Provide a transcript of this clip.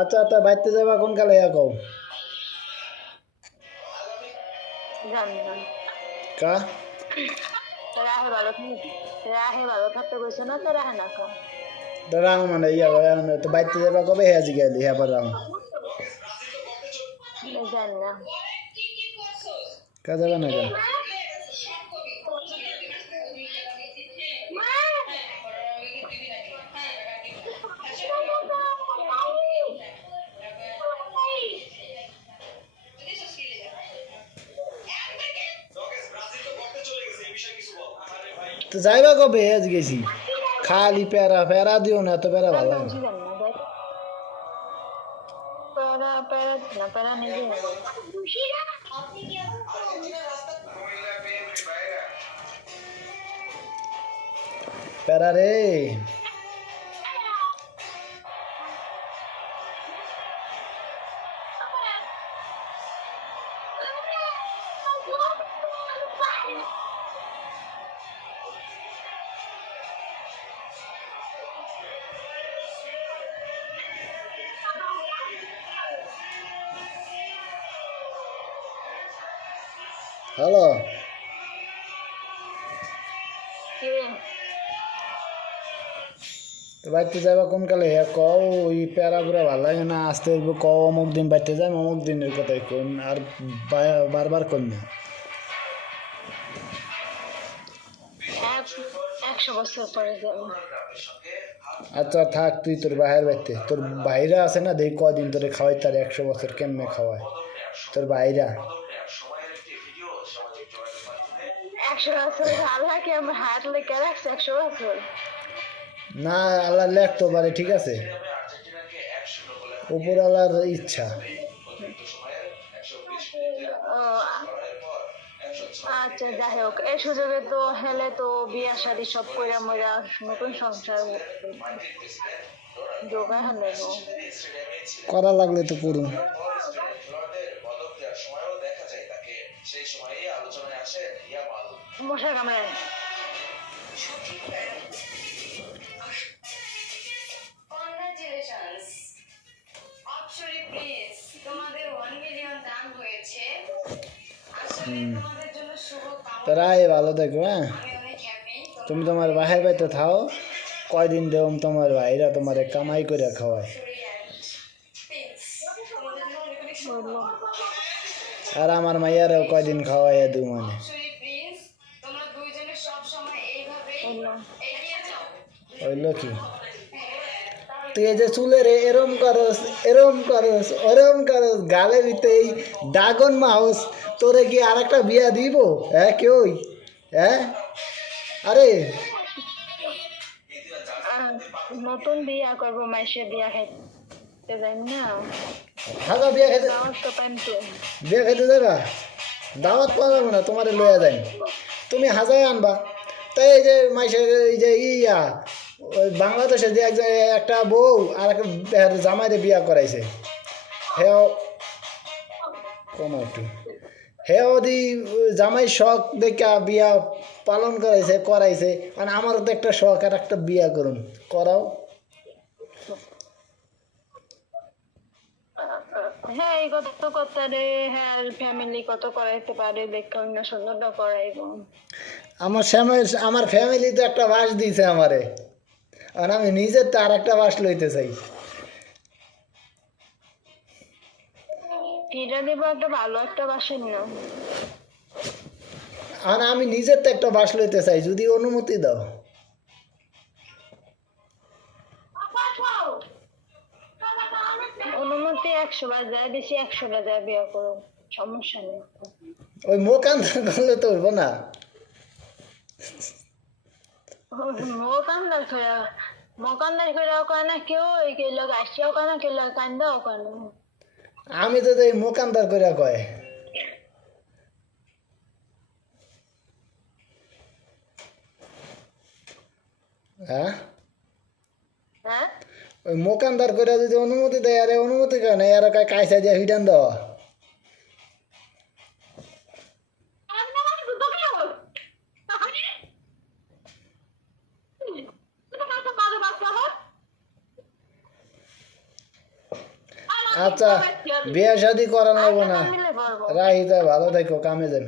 আচ্ছা তা বাইতে যাবা কোন কালে কও জানি না কা রাহে ভালো থাকতে কইছে না তো রাহে না কা তো রাও মানে তো বাইতে যাবা কবে হ্যাঁ জিগাইলি হ্যাঁ পর রাও জানি না কা যাবে না কা তো যাইবা কবে হ্যাঁ জিগেছি খালি প্যারা প্যারা দিও না তো প্যারা ভালো লাগে না প্যারা প্যারা না প্যারা নিজে প্যারা রে হ্যালো তো বাইতে যাবা কোন কালে হ্যাঁ কও ওই প্যারা পুরা ভালো লাগে না আসতে কও অমুক দিন বাইতে যাই অমুক দিনের কথাই কোন আর বারবার কোন না 100 বছর পরে যাবো আচ্ছা থাক তুই তোর বাহির বাইতে তোর বাইরা আছে না দেখ কদিন তোরে খাওয়াই তার 100 বছর কেমনে খাওয়ায় তোর বাইরা 100 বছর আল্লাহ কি আমার হাত লেগে রাখছে 100 বছর না আল্লাহ লেখতে পারে ঠিক আছে উপর আল্লাহর ইচ্ছা ও আচ্ছা যাই হোক এই সুযোগে তো হেলে তো বিয়া শাদী সব কইরা মইরা নতুন সংসার যোগা হলে করা লাগলে তো করুন মশা কামড়ায় তারাই ভালো দেখো হ্যাঁ তুমি তোমার বাহির বাইতে থাও কয়দিন দেও তোমার ভাইরা তোমার কামাই করে খাওয়ায় আর আমার মাইয়ারও কয়দিন খাওয়াইয়া দু মানে হইল কি তুই এই যে চুলের এরম করস ওরম করস গালে দিতে এই ড্রাগন মাউস তোরে কি আর একটা বিয়া দিব হ্যাঁ কেউ হ্যাঁ আরে নতুন বিয়া করবো মাইসে বিয়া খাইতে যাই না হাগা বিয়া খেতে তো পাইম তো বিয়া খেতে যাবা দাওয়াত পাওয়া যাবে না তোমারে লইয়া যাই তুমি হাজায় আনবা তাই এই যে মাইসে এই যে ইয়া ওই বাংলাদেশে যে একটা বউ আর একটা জামাইরে বিয়া করাইছে হেও কমা একটু হেও দি জামাই শখ দেখা বিয়া পালন করাইছে মানে আমারও তো একটা শখ আর একটা বিয়া করুন করাও হ্যাঁ এই কত করতে রে হ্যাঁ ফ্যামিলি কত করাইতে পারে দেখো না সুন্দরটা করাইব আমার ফ্যামিলি তো একটা বাস দিয়েছে আমারে আর আমি নিজের তো আর একটা বাস লইতে চাই এটা দেব একটা ভালো একটা বাসের না আর আমি নিজের তো একটা বাস লইতে চাই যদি অনুমতি দাও অনুমতি 100 বার যায় বেশি 100 বার যায় বিয়ে করো সমস্যা নেই ওই মোকান করলে তো হইব না মোকানদার করে কয় না কেউ এই লোক আসিয়াও কেন কেউ লোক কান্দাও কেন আমি তো এই মোকানদার করে কয় হ্যাঁ হ্যাঁ ওই মোকানদার করে যদি অনুমতি দেয় আরে অনুমতি কেন আর কায়সা দিয়ে হিডান দেওয়া আচ্ছা বিয়ে শাদি করান লাগবো না মিলে বলবো রাহি তাই ভালো থাকো কামে যান